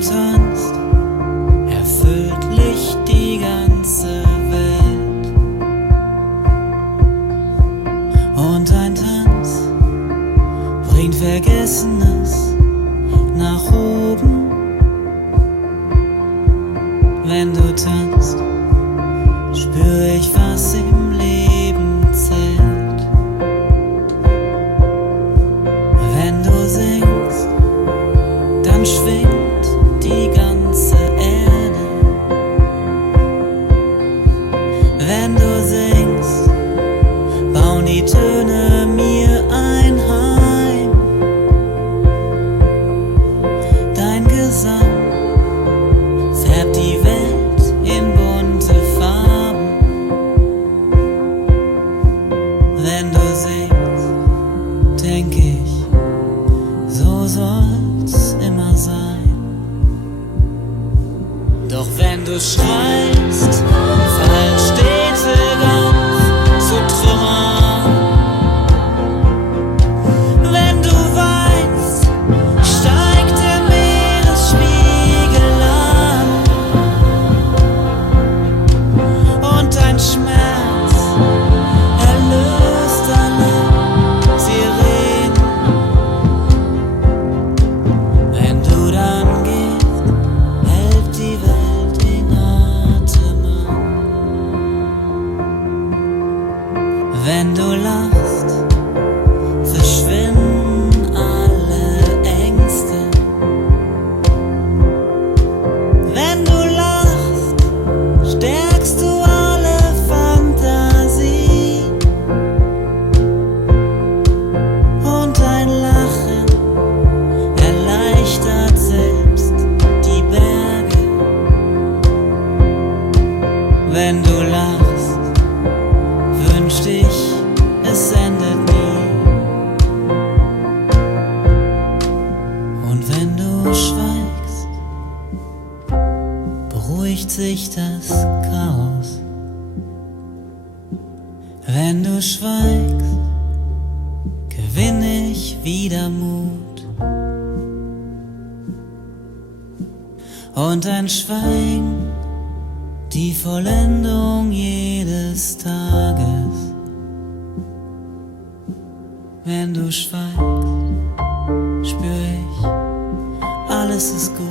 tanzt, erfüllt Licht die ganze Welt. Und ein Tanz bringt Vergessenes nach oben. Wenn du tanzt, spür ich, was im Leben zählt. Wenn du singst, dann schwingt die ganze Erde. Wenn du singst, bauen die Töne mir ein Heim. Dein Gesang färbt die Welt in bunte Farben. Wenn du singst, denk ich, so soll's immer sein. Doch wenn du schreist, fallen Städte ganz zu Trümmern. Wenn du weinst, steigt der Meeresspiegel an. Und dein Schmerz erlöst alle Sirenen. Wenn du dann gehst, hält die Welt den Atem an. Wenn du lachst, verschwinden alle Ängste. Wenn du lachst, stärkst du alle Fantasie. Und dein Lachen erleichtert selbst die Berge. Wenn du lachst, wünscht ich, es endet nie. Und wenn du schweigst, beruhigt sich das Chaos. Wenn du schweigst, gewinne ich wieder Mut. Und ein Schweigen, die Vollendung jedes Tages. Wenn du schweigst, spür ich, alles ist gut.